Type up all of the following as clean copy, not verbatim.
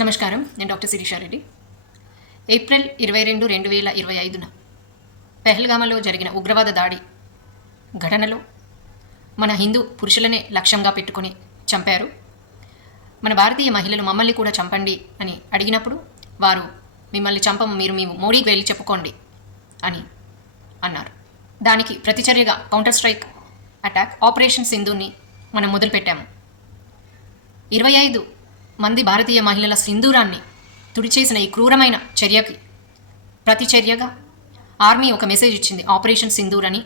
నమస్కారం. నేను doctor Sirisha Reddy. April 22, 2025న పెహల్గామలో జరిగిన ఉగ్రవాద దాడి ఘటనలో మన హిందూ పురుషులనే లక్ష్యంగా పెట్టుకొని చంపారు. మన భారతీయ మహిళలు మమ్మల్ని కూడా చంపండి అని అడిగినప్పుడు వారు మిమ్మల్ని చంపము, మీరు మీ మోడీకి వెళ్ళి చెప్పుకోండి అని అన్నారు. దానికి ప్రతిచర్యగా కౌంటర్ స్ట్రైక్ అటాక్ ఆపరేషన్ సింధూని మనం మొదలుపెట్టాము. 25 మంది భారతీయ మహిళల సింధూరాన్ని తుడిచేసిన ఈ క్రూరమైన చర్యకి ప్రతిచర్యగా ఆర్మీ ఒక మెసేజ్ ఇచ్చింది, ఆపరేషన్ సింధూర్ అని.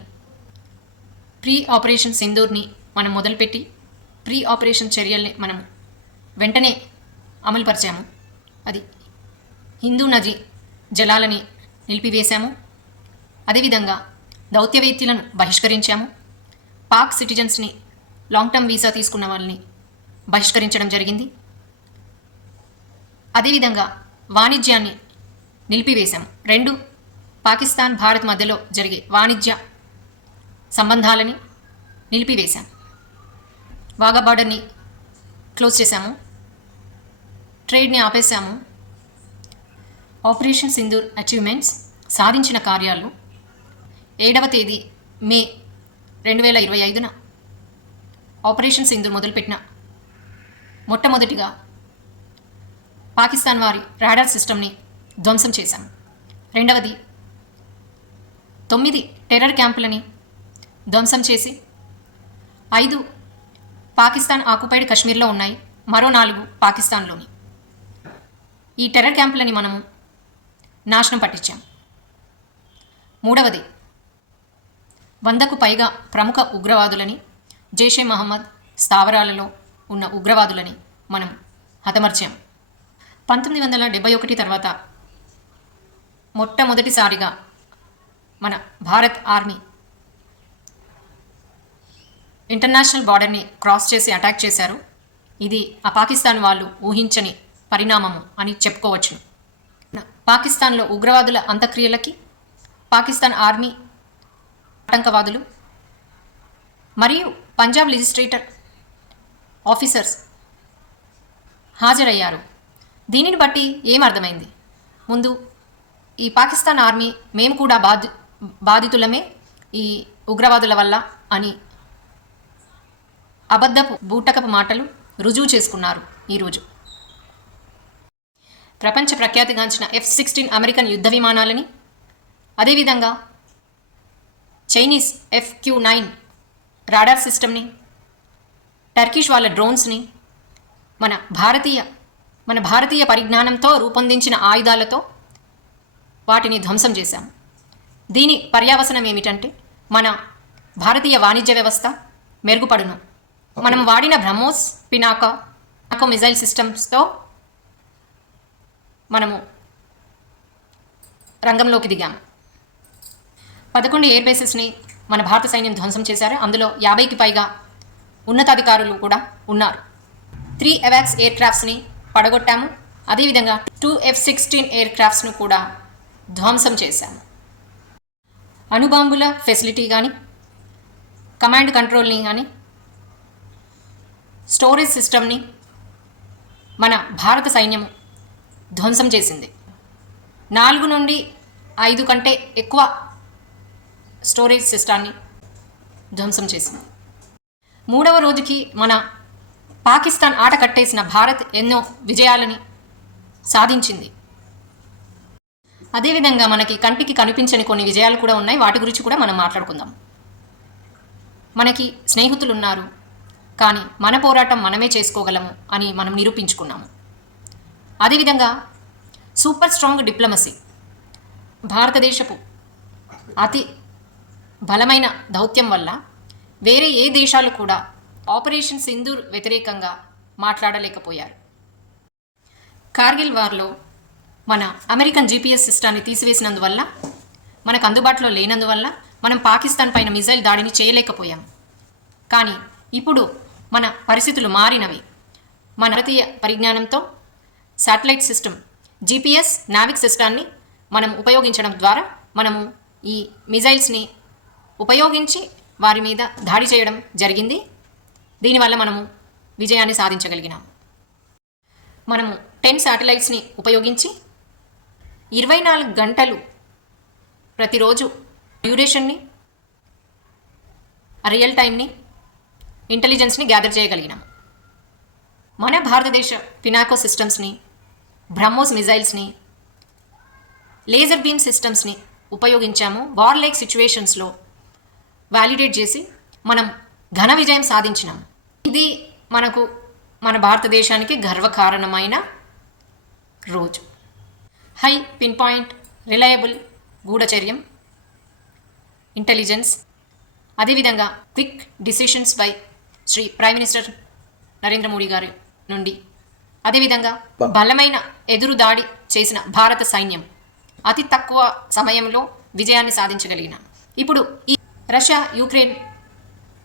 ప్రీ ఆపరేషన్ సింధూర్ని మనం మొదలుపెట్టి ప్రీ ఆపరేషన్ చర్యల్ని మనం వెంటనే అమలుపరిచాము. అది హిందూ నది జలాలని నిలిపివేశాము. అదేవిధంగా దౌత్యవేత్తలను బహిష్కరించాము. పాక్ సిటిజన్స్ని, లాంగ్ టర్మ్ వీసా తీసుకున్న వాళ్ళని బహిష్కరించడం జరిగింది. అదేవిధంగా వాణిజ్యాన్ని నిలిపివేశాము. రెండు పాకిస్తాన్ భారత్ మధ్యలో జరిగే వాణిజ్య సంబంధాలని నిలిపివేశాం. వాఘా బార్డర్ని క్లోజ్ చేశాము. ట్రేడ్ని ఆపేశాము. ఆపరేషన్ సింధూర్ అచీవ్మెంట్స్, సాధించిన కార్యాలు 7వ తేదీ మే 2025న ఆపరేషన్ సింధూర్ మొదలుపెట్టిన మొట్టమొదటిగా పాకిస్తాన్ వారి రాడార్ సిస్టమ్ని ధ్వంసం చేశాం. రెండవది 9 టెర్రర్ క్యాంపులని ధ్వంసం చేసి 5 పాకిస్తాన్ ఆక్యుపైడ్ కశ్మీర్లో ఉన్నాయి, మరో 4 పాకిస్తాన్లోని. ఈ టెర్రర్ క్యాంపులని మనము నాశనం పట్టించాం. మూడవది 100కు పైగా ప్రముఖ ఉగ్రవాదులని, జైషే మహమ్మద్ స్థావరాలలో ఉన్న ఉగ్రవాదులని మనం హతమర్చాం. 1971 తర్వాత మొట్టమొదటిసారిగా మన భారత్ ఆర్మీ ఇంటర్నేషనల్ బార్డర్ని క్రాస్ చేసి అటాక్ చేశారు. ఇది ఆ పాకిస్తాన్ వాళ్ళు ఊహించని పరిణామము అని చెప్పుకోవచ్చు. పాకిస్తాన్లో ఉగ్రవాదుల అంత్యక్రియలకి పాకిస్తాన్ ఆర్మీ, ఆటంకవాదులు మరియు పంజాబ్ లెజిస్లేటర్ ఆఫీసర్స్ హాజరయ్యారు. దీనిని బట్టి ఏమర్థమైంది? ముందు ఈ పాకిస్తాన్ ఆర్మీ మేము కూడా బాధితులమే ఈ ఉగ్రవాదుల వల్ల అని అబద్ధపు బూటకపు మాటలు రుజువు చేసుకున్నారు. ఈరోజు ప్రపంచ ప్రఖ్యాతిగాంచిన F-16 అమెరికన్ యుద్ధ విమానాలని, అదేవిధంగా చైనీస్ FQ-9 రాడార్ సిస్టమ్ని, టర్కిష్ వాళ్ళ డ్రోన్స్ని మన భారతీయ పరిజ్ఞానంతో రూపొందించిన ఆయుధాలతో వాటిని ధ్వంసం చేశాం. దీని పర్యావసనం ఏమిటంటే మన భారతీయ వాణిజ్య వ్యవస్థ మెరుగుపడును. మనం వాడిన బ్రహ్మోస్, పినాకా మిజైల్ సిస్టమ్స్తో మనము రంగంలోకి దిగాము. 11 ఎయిర్ బేసెస్ని మన భారత సైన్యం ధ్వంసం చేశారు. అందులో 50కి పైగా ఉన్నతాధికారులు కూడా ఉన్నారు. 3 అవాక్స్ ఎయిర్ క్రాఫ్ట్స్ని పడగొట్టాము. అదేవిధంగా 2 F-16 ఎయిర్ క్రాఫ్ట్స్ను కూడా ధ్వంసం చేశాము. అణుబాంబుల ఫెసిలిటీ కానీ, కమాండ్ కంట్రోల్ని కానీ, స్టోరేజ్ సిస్టమ్ని మన భారత సైన్యము ధ్వంసం చేసింది. 4 నుండి 5 కంటే ఎక్కువ స్టోరేజ్ సిస్టాన్ని ధ్వంసం చేసింది. 3వ రోజుకి మన పాకిస్తాన్ ఆట కట్టేసిన భారత్ ఎన్నో విజయాలని సాధించింది. అదేవిధంగా మనకి కంటికి కనిపించని కొన్ని విజయాలు కూడా ఉన్నాయి. వాటి గురించి కూడా మనం మాట్లాడుకుందాం. మనకి స్నేహితులు ఉన్నారు, కానీ మన పోరాటం మనమే చేసుకోగలము అని మనం నిరూపించుకున్నాము. అదేవిధంగా సూపర్ స్ట్రాంగ్ డిప్లొమసీ, భారతదేశపు అతి బలమైన దౌత్యం వల్ల వేరే ఏ దేశాలు కూడా ఆపరేషన్ సింధూర్ వ్యతిరేకంగా మాట్లాడలేకపోయారు. కార్గిల్ వార్లో మన అమెరికన్ GPS సిస్టాన్ని తీసివేసినందువల్ల, మనకు అందుబాటులో లేనందువల్ల మనం పాకిస్తాన్ పైన మిజైల్ దాడిని చేయలేకపోయాం. కానీ ఇప్పుడు మన పరిస్థితులు మారినవి. మన భారతీయ పరిజ్ఞానంతో శాటిలైట్ సిస్టమ్, GPS నావిక్ సిస్టాన్ని మనం ఉపయోగించడం ద్వారా మనము ఈ మిజైల్స్ని ఉపయోగించి వారి మీద దాడి చేయడం జరిగింది. దీనివల్ల మనము విజయాన్ని సాధించగలిగినాము. మనము 10 శాటిలైట్స్ని ఉపయోగించి 24 గంటలు ప్రతిరోజు డ్యూరేషన్ని, రియల్ టైంని, ఇంటెలిజెన్స్ని గ్యాదర్ చేయగలిగినాం. మన భారతదేశ పినాకో సిస్టమ్స్ని, బ్రహ్మోస్ మిజైల్స్ని, లేజర్ బీమ్ సిస్టమ్స్ని ఉపయోగించాము. వార్ లైక్ సిచ్యువేషన్స్లో వ్యాలిడేట్ చేసి మనం ఘన విజయం సాధించినాం. ఇది మనకు మన భారతదేశానికి గర్వకారణమైన రోజు. హై పిన్ పాయింట్, రిలయబుల్ గూఢచర్యం, ఇంటెలిజెన్స్, అదేవిధంగా quick decisions by Shri prime minister Narendra Modi గారి నుండి, అదేవిధంగా బలమైన ఎదురు దాడి చేసిన భారత సైన్యం అతి తక్కువ సమయంలో విజయాన్ని సాధించగలిగిన. ఇప్పుడు ఈ రష్యా యుక్రెయిన్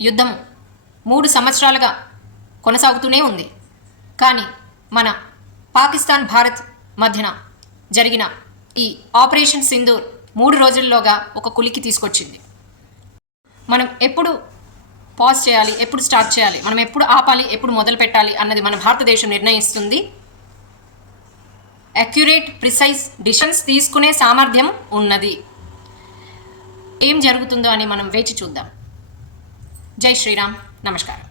యుద్ధం 3 సంవత్సరాలుగా కొనసాగుతూనే ఉంది. కానీ మన పాకిస్తాన్ భారత్ మధ్యన జరిగిన ఈ ఆపరేషన్ సింధూర్ 3 రోజుల్లోగా ఒక కులికి తీసుకొచ్చింది. మనం ఎప్పుడు పాజ్ చేయాలి, ఎప్పుడు స్టార్ట్ చేయాలి, మనం ఎప్పుడు ఆపాలి, ఎప్పుడు మొదలు పెట్టాలి అన్నది మన భారతదేశం నిర్ణయిస్తుంది. అక్యురేట్, ప్రిసైజ్ డిసిషన్స్ తీసుకునే సామర్థ్యం ఉన్నది. ఏం జరుగుతుందో అని మనం వేచి చూద్దాం. జై శ్రీరామ్. నమస్కారం.